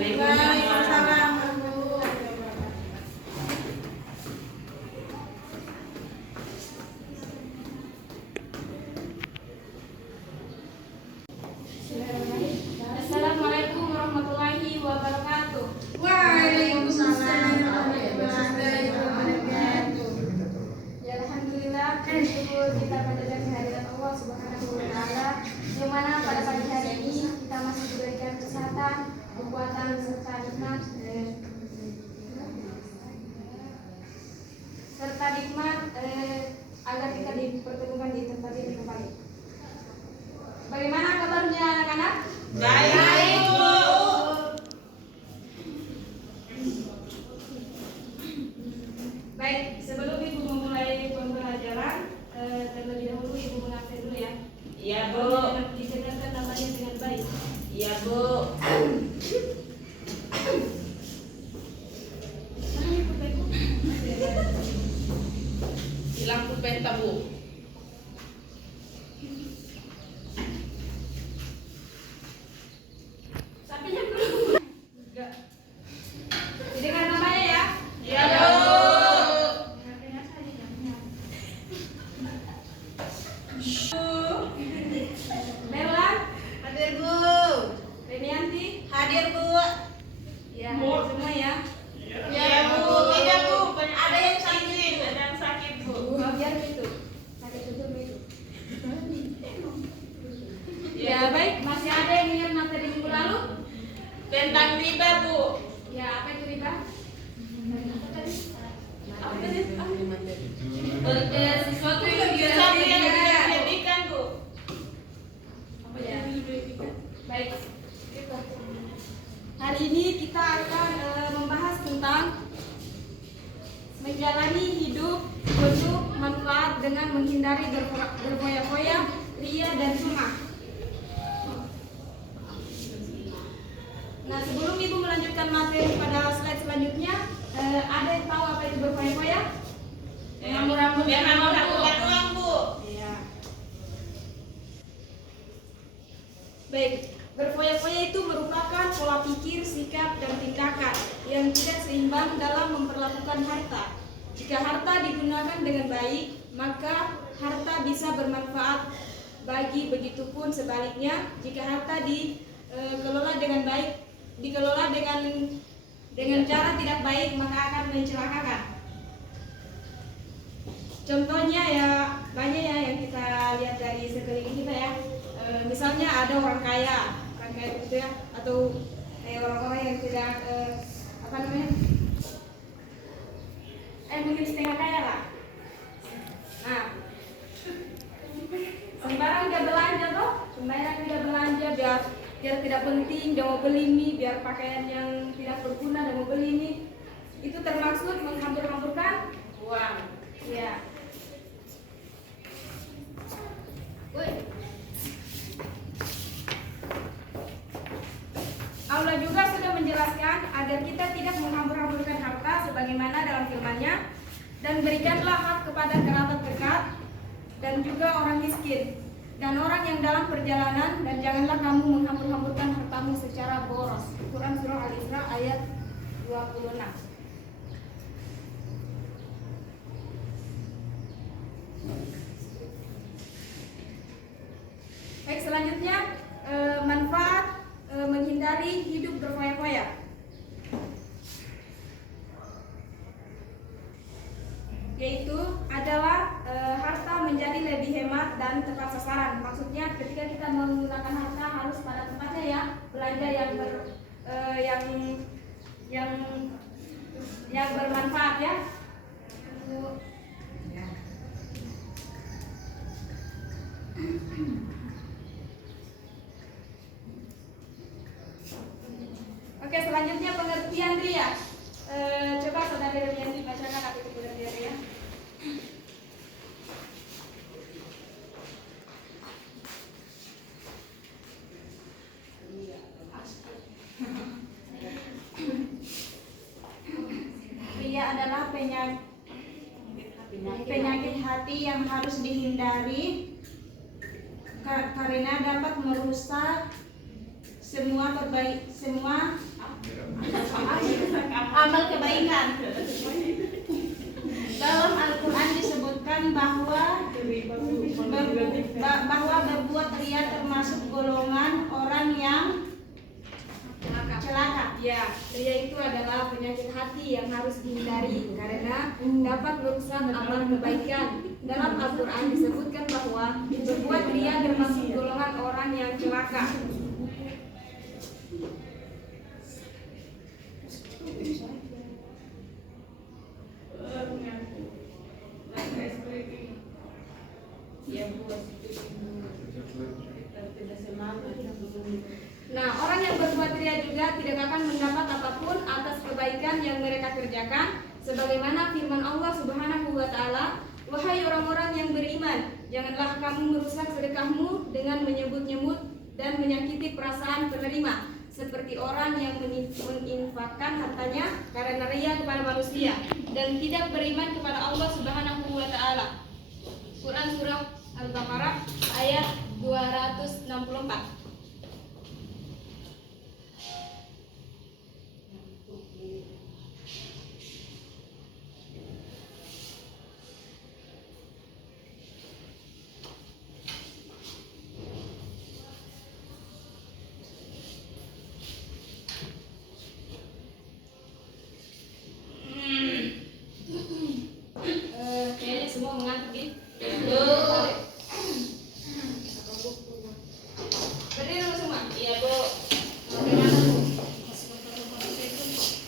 Waalaikumsalam. Assalamualaikum warahmatullahi wabarakatuh. Waalaikumsalam warahmatullahi wabarakatuh. Ya, alhamdulillah, bersyukur kita panjatkan kehadiran Allah Subhanahu wa taala yang mana pada pagi hari ini kita masih diberikan kesehatan, kekuatan serta nikmat agar kita dipertemukan di tempat ini kembali. Bagaimana kabarnya anak-anak? Baik, Bu. Baik, sebelum Ibu memulai pembelajaran, terlebih dahulu Ibu mengabsen dulu ya. Iya, Bu. Didengarkan namanya dengan baik. Iya, Bu. Hilang pulpen, Bu. Sapinya belum. Enggak. Didengar namanya ya. Iya, Bu. Dengar saja namanya. Merlan, Hadir, Bu. Renianti, Hadir, Bu. ya, hadir semua ya. Iya, Bu. Iya, Bu. Ada yang sakit. Ada yang sakit, Bu. Oh, biar gitu. Pakai tutup itu. Ya, baik, masih ada yang ingat materi minggu lalu? Tentang riba, Bu. Ya, apa itu riba? Apa tadi? Sesuatu yang Sesuatu yang tidak dijadikan, Bu. apa ya? Baik. Hari ini kita akan membahas tentang menjalani hidup penuh manfaat dengan menghindari berfoya-foya, ria dan sumah. Nah, sebelum Ibu melanjutkan materi pada slide selanjutnya, ada yang tahu apa itu berfoya-foya? Menghambur-hambur Biar menghambur-hamburkan uang, Bu. Iya. Baik, berfoya-foya itu merupakan pola pikir, sikap, dan tindakan yang tidak seimbang dalam memperlakukan harta. Jika harta digunakan dengan baik, maka harta bisa bermanfaat bagi, begitupun sebaliknya, jika harta dikelola dengan baik, dikelola dengan cara tidak baik, maka akan mencelakakan. Contohnya ya banyak ya yang kita lihat dari sekeliling kita ya. Misalnya ada orang kaya gitu ya, atau orang-orang yang tidak apa namanya, mungkin setengah kaya lah. Nah, sembarang dia belanja toh, sembarang dia belanja biar tidak penting dia mau beli mie, biar pakaian yang tidak berguna dia mau beli ini, itu termaksud menghambur-hamburkan uang. Ya. Allah juga sudah menjelaskan agar kita tidak menghambur-hamburkan harta sebagaimana dalam firman-Nya, dan berikanlah hak kepada kerabat dekat dan juga orang miskin dan orang yang dalam perjalanan, dan janganlah kamu menghambur-hamburkan hartamu secara boros. Quran surah Al-Isra ayat 26. Baik, selanjutnya manfaat menghindari hidup berfoya-foya. Yaitu adalah harta menjadi lebih hemat dan tepat sasaran. Maksudnya ketika kita menggunakan harta harus pada tempatnya ya, belanja yang bermanfaat ya. Oke, selanjutnya pengertian ria. Coba saudara Rianti bacakan apa itu pengertian ria. Ria adalah penyakit hati yang harus dihindari karena dapat merusak semua Amal kebaikan. Dalam Al-Quran disebutkan bahwa berbuat ria termasuk golongan orang yang celaka. Ya, ria itu adalah penyakit hati yang harus dihindari karena dapat merusak amal kebaikan. Dalam Al-Quran disebutkan bahwa berbuat ria termasuk golongan orang yang celaka. Nah, orang yang berbuat ria juga tidak akan mendapat apapun atas kebaikan yang mereka kerjakan, sebagaimana firman Allah Subhanahu wa taala, "Wahai orang-orang yang beriman, janganlah kamu merusak sedekahmu dengan menyebut-nyebut dan menyakiti perasaan penerima, seperti orang yang menginfakkan hartanya karena ria kepada manusia dan tidak beriman kepada Allah Subhanahu wa taala." Quran surah Al-Baqarah ayat 264. Kayaknya semua mengantuk ya. Berdiri dulu semua. Iya, Bu.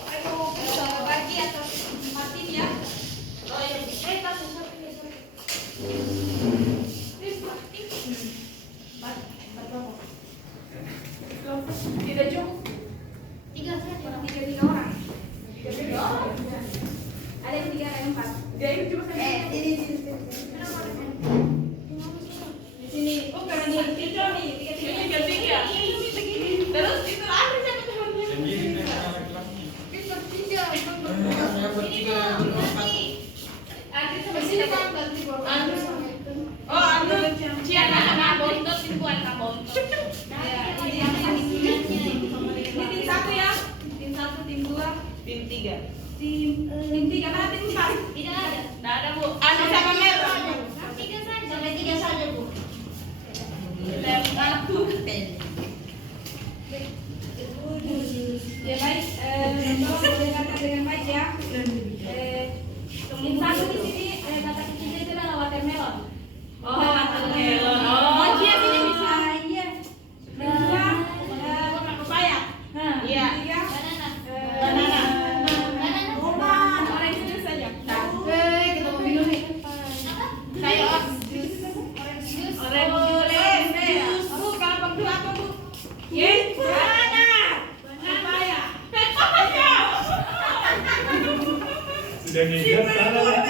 Aduh, selamat pagi atas Martin ya. Oh ya, tas tidak cukup. Tiga orang. Ada yang 3, ada yang 4. Jadi cuma di sini. Oh, karena dia tiga nih, tiga. Terus itu ada siapa temannya? Kita tiga. Andri sama sini kan berarti Andri. Oh, Andri. Ciana anak bontot itu bukan anak bontot. Ya, ini tim 1 ya. Tim 1, tim 2, Tim 3. tim 3 mana tim 4? Tidak ada. Tidak ada, Bu. Anu sama merah. 3 saja, sampai 3 saja, Bu. Satu. Ya baik, tolong dengarkan dengan baik ya. Tim 1 di sini kata kuncinya itu adalah watermelon. Oh, watermelon. Oh, dia sini bisa. Iya. Tim 2 pepaya. Iya. Tim 3 Banana. obat. Orang itu saja. Kita mau minum nih. Saya orange juice. Bu, kalau berdua apa, Bu? Yes. Banana. Pepaya. Sudah ngejar salah.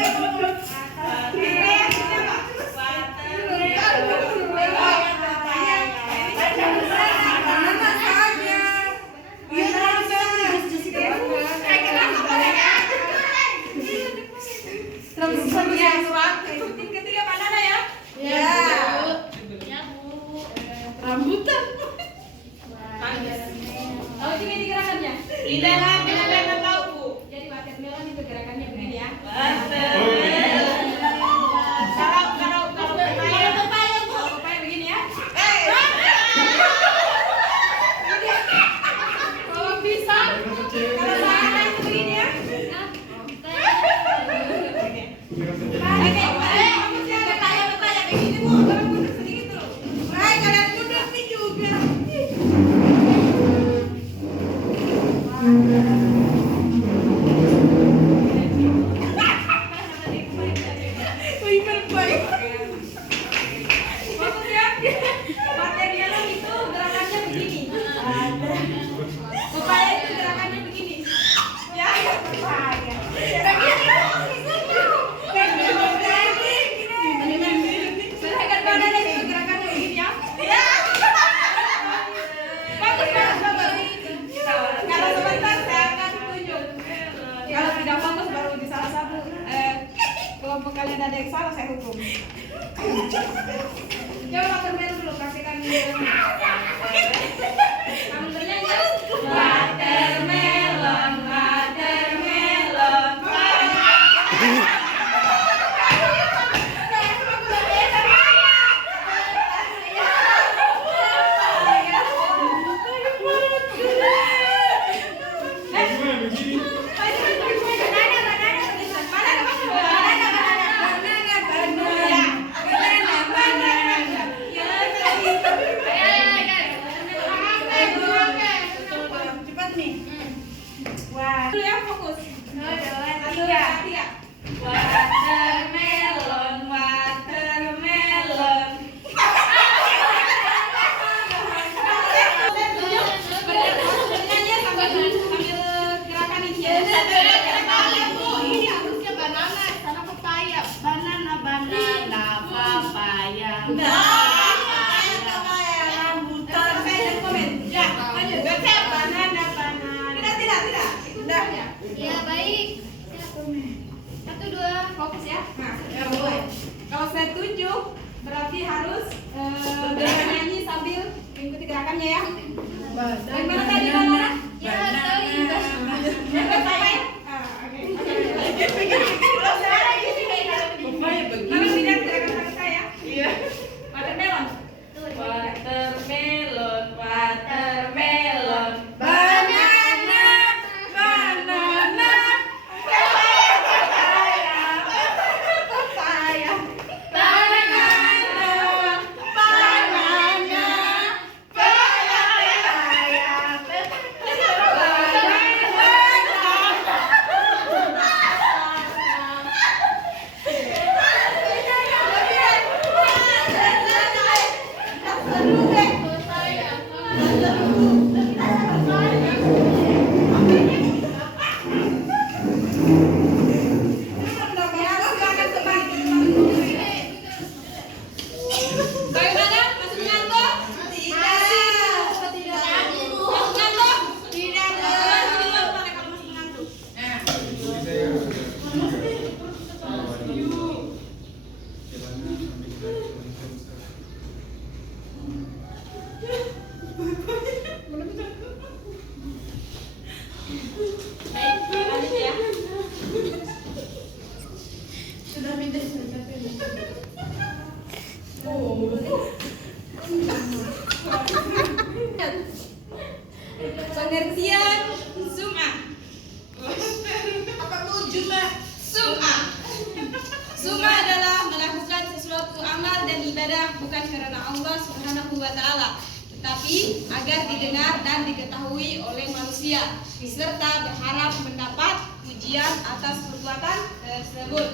Tim ketiga banana ya? Ya. Ya, Bu. Rambutan. Oh, ini gerakannya. Tidak tahu, Bu. Jadi watermelon itu gerakannya begini ya. Kalau pepaya. Kalau pepaya begini ya. Kalau pisang, kalau banana itu begini ya. Oke, kamu siapa? Pepaya begini, Bu. Kalau mundur sedikit dulu. Kalian mundur nih juga. Pengertian sum'ah. Apa tuh Jumah? Sum'ah. Sum'ah adalah melakukan sesuatu amal dan ibadah bukan karena Allah Subhanahu wa taala, tetapi agar didengar dan diketahui oleh manusia serta berharap mendapat pujian atas perbuatan tersebut.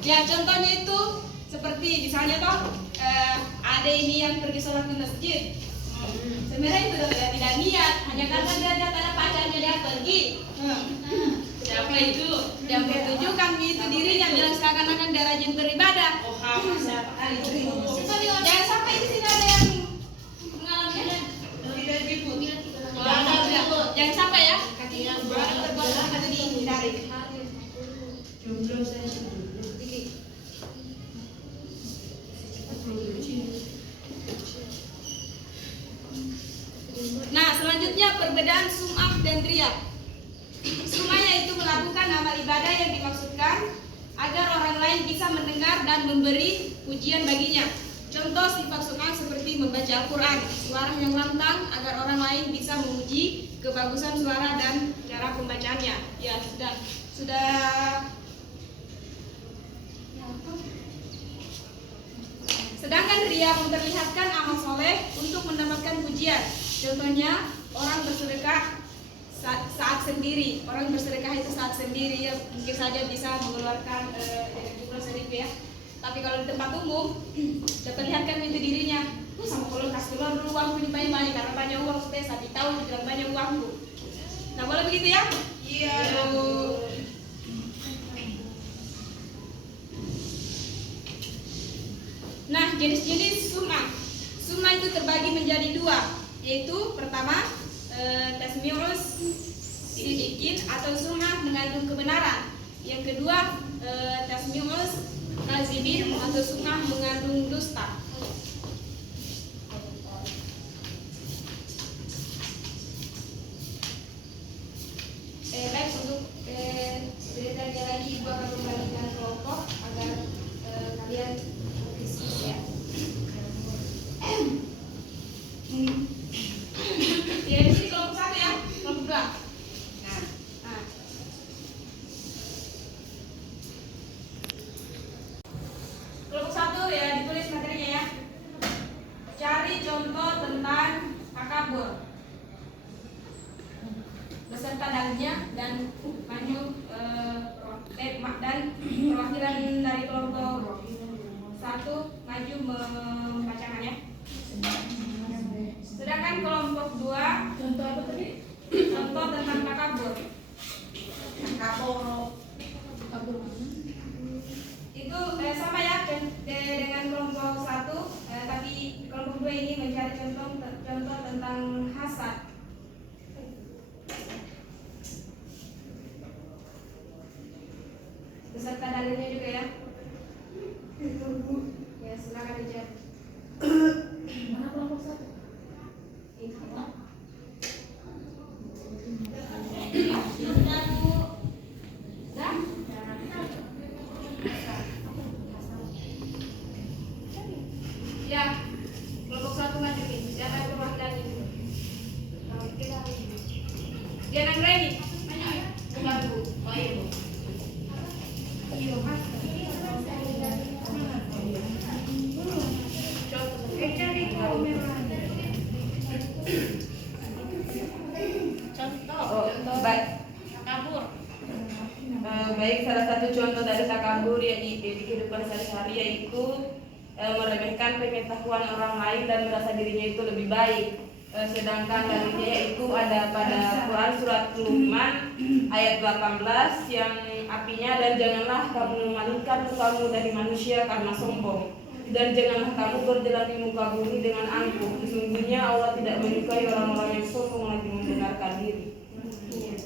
Ya, contohnya itu seperti misalnya toh ada ini yang pergi sholat di masjid. Sebenarnya itu tidak niat, hanya karena dia lihat ada pacarnya dia pergi. Siapa itu? Yang bertujukan itu dirinya bilang seakan-akan dia rajin beribadah. Oh, siapa kali itu? Jangan sampai di sini ada yang mengalami. Tidak ibu. Jangan sampai ya. Orang berbuat salah itu dihindari. Jomblo saya. Nah, selanjutnya perbedaan sum'ah dan riya. Sum'ah yaitu melakukan amal ibadah yang dimaksudkan agar orang lain bisa mendengar dan memberi pujian baginya. Contoh sifat sum'ah seperti membaca Al-Quran, suara yang lantang agar orang lain bisa memuji kebagusan suara dan cara pembacaannya. Ya, sudah. Sedangkan riya memperlihatkan amal soleh untuk mendapatkan pujian. Contohnya orang bersedekah saat sendiri. Orang bersedekah itu saat sendiri ya, mungkin saja bisa mengeluarkan jumlah seribu ya. Tapi kalau di tempat umum diperlihatkan itu dirinya. Sama kalau kasih keluar dulu uangku ini banyak karena banyak uang supaya saya tahu dibilang banyak uangku. Nah, boleh begitu ya? Iya. Nah, jenis-jenis sum'ah. Sum'ah itu terbagi menjadi dua, yaitu pertama tasmi'us sidikin atau sum'ah mengandung kebenaran. Yang kedua tasmi'us kazibin atau sum'ah mengandung dusta. Baik, untuk beritanya lagi Ibu akan membagikan kelompok agar kalian diskusi ya. Ya, di sini kelompok satu ya, kelompok dua. Nah. Kelompok satu ya, ditulis materinya ya. Cari contoh tentang takabur beserta dalilnya dan maju dan perwakilan dari kelompok satu maju membacakannya. Sedangkan kelompok dua Contoh apa tadi? contoh tentang takabur. Kabur. Itu sama ya dengan kelompok satu, tapi kelompok dua ini mencari contoh tentang hasad. Beserta dalilnya juga ya. Ya, silakan dijawab. Mana kelompok satu? Ya, kelompok satu maju nih. Siapa yang perwakilannya? Dia Anggreni. Maju ya. Bukan Bu. Oh iya Bu. Iya, Mas. Baik. Kabur. Baik, salah satu contoh dari takabur ya di kehidupan sehari-hari yaitu meremehkan pengetahuan orang lain dan merasa dirinya itu lebih baik. Sedangkan dalilnya yaitu ada pada Quran surat Luqman ayat 18 yang artinya, dan janganlah kamu memalingkan mukamu dari manusia karena sombong, dan janganlah kamu berjalan di muka bumi dengan angkuh. Sesungguhnya Allah tidak menyukai orang-orang yang sombong lagi membenarkan diri.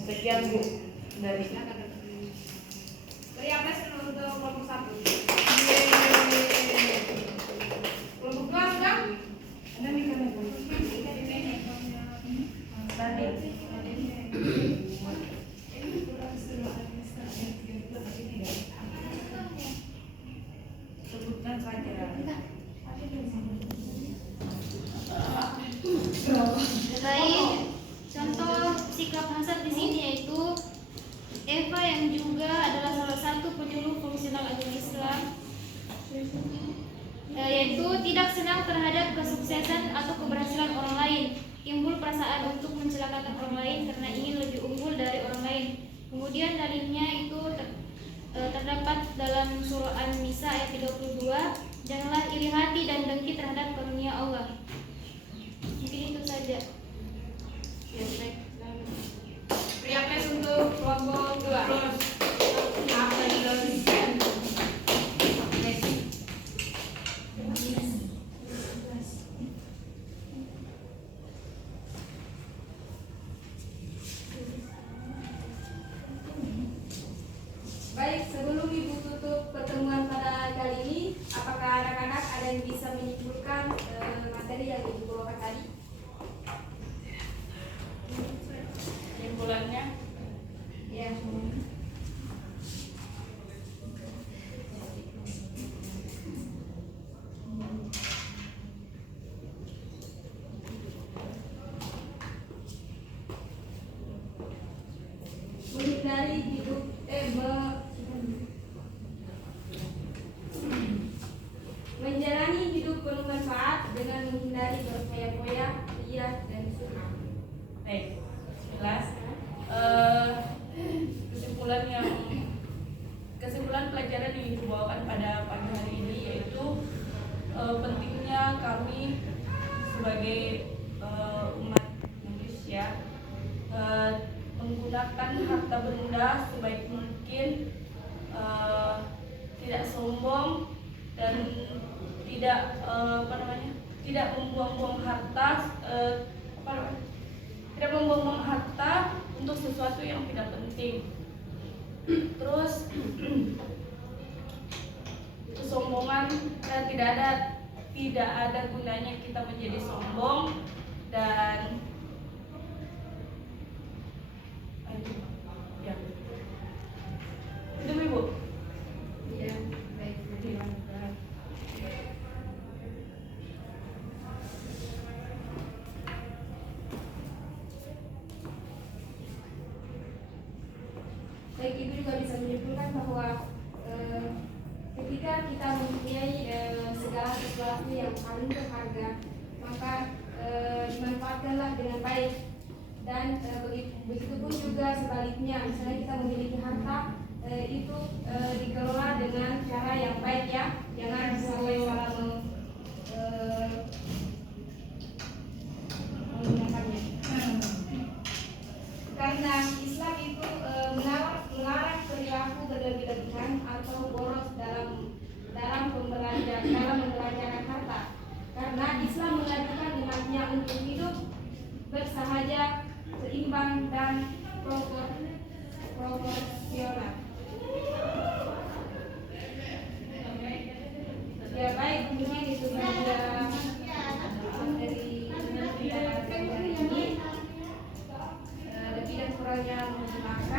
Sekian Bu dari Beri aplaus untuk kelompok satu. Kelompok dua sudah? Sebutkan saja. Baik. sikap hasad di sini yaitu Eva yang juga adalah salah satu penyuluh fungsional agama Islam, yaitu tidak senang terhadap kesuksesan atau keberhasilan orang lain, timbul perasaan untuk mencelakakan orang lain karena ingin lebih unggul dari orang lain. Kemudian dalilnya itu terdapat dalam surah An-Nisa ayat 32, janganlah iri hati dan dengki terhadap karunia Allah. Mungkin itu saja. Ya, baik. Priapes untuk kelompok 2. Apa yang dilakukan? Baik, sebelum Ibu tutup pertemuan pada kali ini, apakah anak-anak ada yang bisa menyimpulkan materi yang Ibu bawakan tadi? Kesimpulannya, Ya. Menghindari hidup menjalani hidup penuh manfaat dengan menghindari berfoya-foya, riya dan sum'ah. baik, jelas. Kesimpulan pelajaran yang dibawakan pada pagi hari ini yaitu pentingnya kami sebagai umat manusia menggunakan harta benda sebaik mungkin, tidak sombong dan tidak membuang-buang harta, tidak membuang-buang harta untuk sesuatu yang tidak penting. Terus kesombongan tidak ada gunanya kita menjadi sombong dan ya. Itu Ibu. Ya, baik. Baik, Ibu juga bisa menyimpulkan bahwa ketika kita mempunyai segala sesuatu yang paling berharga, maka dimanfaatkanlah dengan baik. Dan begitupun juga sebaliknya, misalnya kita memiliki harta, itu dikelola dengan cara yang baik ya, jangan sampai salah menggunakannya. Karena Islam itu melarang perilaku berlebih-lebihan atau boros dalam membelanjakan harta. Karena Islam mengajarkan umatnya untuk hidup bersahaja, seimbang dan proporsional. Ya baik, mungkin itu saja dari kita pada hari ini. Lebih dan kurangnya mohon maaf.